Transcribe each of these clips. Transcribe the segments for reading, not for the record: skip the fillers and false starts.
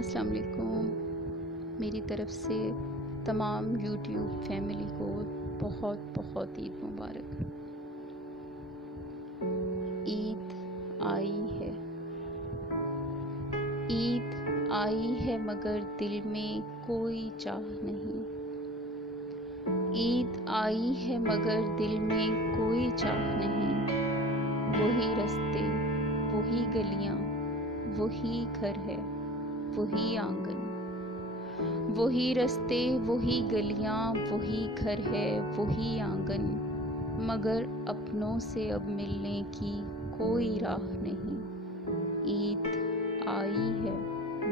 अस्सलाम वालेकुम। मेरी तरफ़ से तमाम यूट्यूब फैमिली को बहुत बहुत ईद मुबारक। ईद आई है, ईद आई है मगर दिल में कोई चाह नहीं। ईद आई है मगर दिल में कोई चाह नहीं। वही रास्ते, वही गलियां, वही घर है, वही आंगन। वही रास्ते, वही गलियां, वही घर है, वही आंगन। मगर अपनों से अब मिलने की कोई राह नहीं। ईद आई है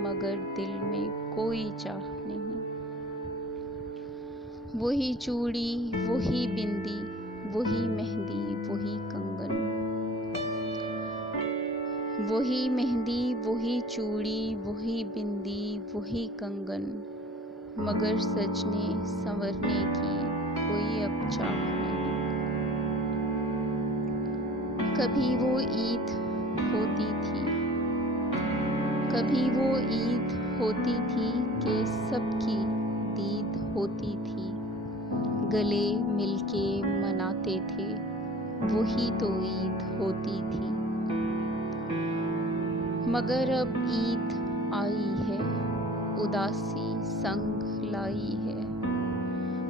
मगर दिल में कोई चाह नहीं। वही चूड़ी, वही बिंदी, वही मेहंदी, वही कंगन। वही मेहंदी, वही चूड़ी, वही बिंदी, वही कंगन। मगर सजने संवरने की कोई अब चाह नहीं। कभी वो ईद होती थी, कभी वो ईद होती थी कि सबकी दीद होती थी। गले मिलके मनाते थे, वही तो ईद होती थी। मगर अब ईद आई है, उदासी संग लाई है।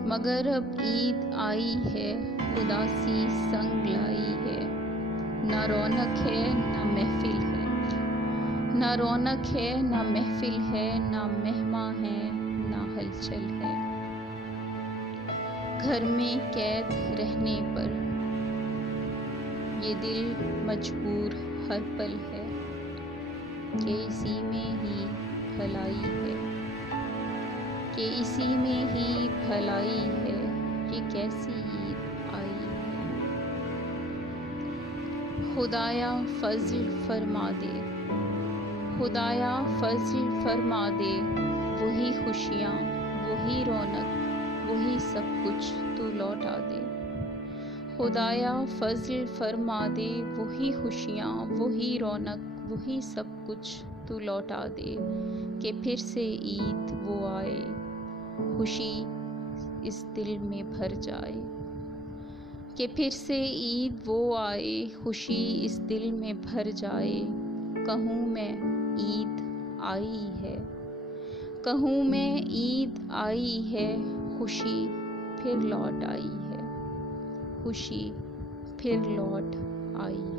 मगर अब ईद आई है, उदासी संग लाई है। ना रौनक है, ना महफिल है, ना रौनक है, ना महफिल है, ना मेहमान है, ना हलचल है। घर में कैद रहने पर ये दिल मजबूर हर पल है कि इसी में ही भलाई है, कि इसी में ही भलाई है। ये कैसी ईद आई है। खुदाया फज़ल फरमा दे, खुदाया फज़ल फरमा दे। वही खुशियाँ, वही रौनक, वही सब कुछ तू लौटा दे। खुदाया फज़ल फरमा दे। वही खुशियाँ, वही रौनक, वही सब कुछ तू लौटा दे। कि फिर से ईद वो आए, खुशी इस दिल में भर जाए। कि फिर से ईद वो आए, खुशी इस दिल में भर जाए। कहूँ मैं ईद आई है, कहूँ मैं ईद आई है। खुशी फिर लौट आई है, खुशी फिर लौट आई है।